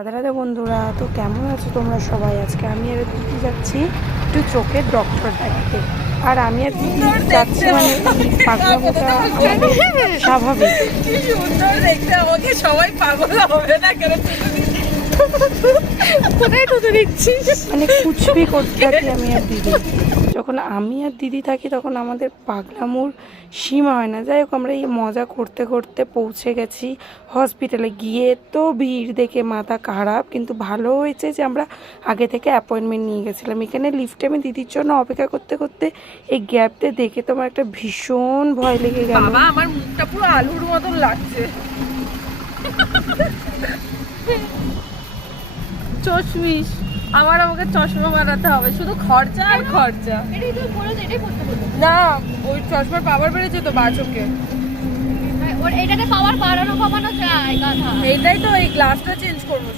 রাধে রাধে বন্ধুরা, তো কেমন আছো তোমরা সবাই? আজকে আমি আর দিদি যাচ্ছি একটু চোখের ডক্টর দেখাতে। আর আমি আর দিদি যাচ্ছি মানে পাগলামোটা স্বাভাবিক। কি সুন্দর দেখতে, আমাকে সবাই পাগল হবে না কেন? কোথায় তো দেখছিস মানে কুচবি করতে থাকি আমি আর দিদি। যখন আমি আর দিদি থাকি তখন আমাদের পাগলামোর সীমা হয় না। যাই হোক, আমরা এই মজা করতে করতে পৌঁছে গেছি হসপিটালে। গিয়ে তো ভিড় দেখে মাথা খারাপ, কিন্তু ভালো হয়েছে যে আমরা আগে থেকে অ্যাপয়েন্টমেন্ট নিয়ে গেছিলাম। এখানে লিফটে আমি দিদির জন্য অপেক্ষা করতে করতে এই গ্যাপতে দেখে তোমার একটা ভীষণ ভয় লেগে গেল। বাবা, আমার মুখটা পুরো আলুর মতন লাগছে। চশমিশ, আমাকে চশমা বানাতে হবে, শুধু খরচা আর খরচা। না, ওই চশমার পাওয়ার বেড়েছে তো বাচকে। এটাতে পাওয়ার বাড়ানো কমানো যায় গাধা। এইটাই তো, এই গ্লাসটা চেঞ্জ করবো।